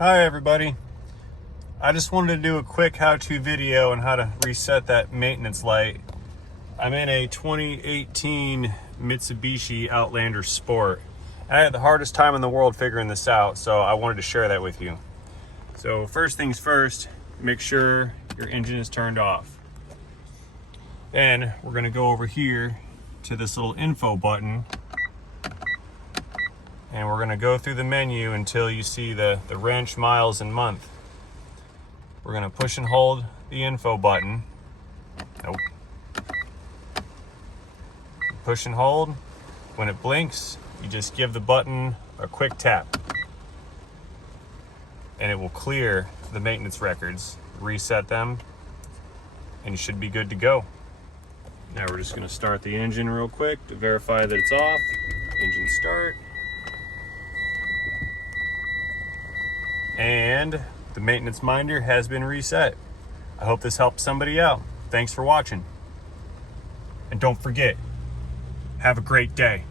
Hi everybody. I just wanted to do a quick how-to video on how to reset that maintenance light. I'm in a 2018 Mitsubishi Outlander Sport. I had the hardest time in the world figuring this out, so I wanted to share that with you. So first things first, make sure your engine is turned off. Then we're going to go over here to this little info button, and we're going to go through the menu until you see the wrench, miles, and month. We're going to push and hold the info button. Nope. Push and hold. When it blinks, you just give the button a quick tap, and it will clear the maintenance records, reset them, and you should be good to go. Now we're just going to start the engine real quick to verify that it's off. Engine start. And the maintenance minder has been reset. I hope this helps somebody out. Thanks for watching. And don't forget, have a great day.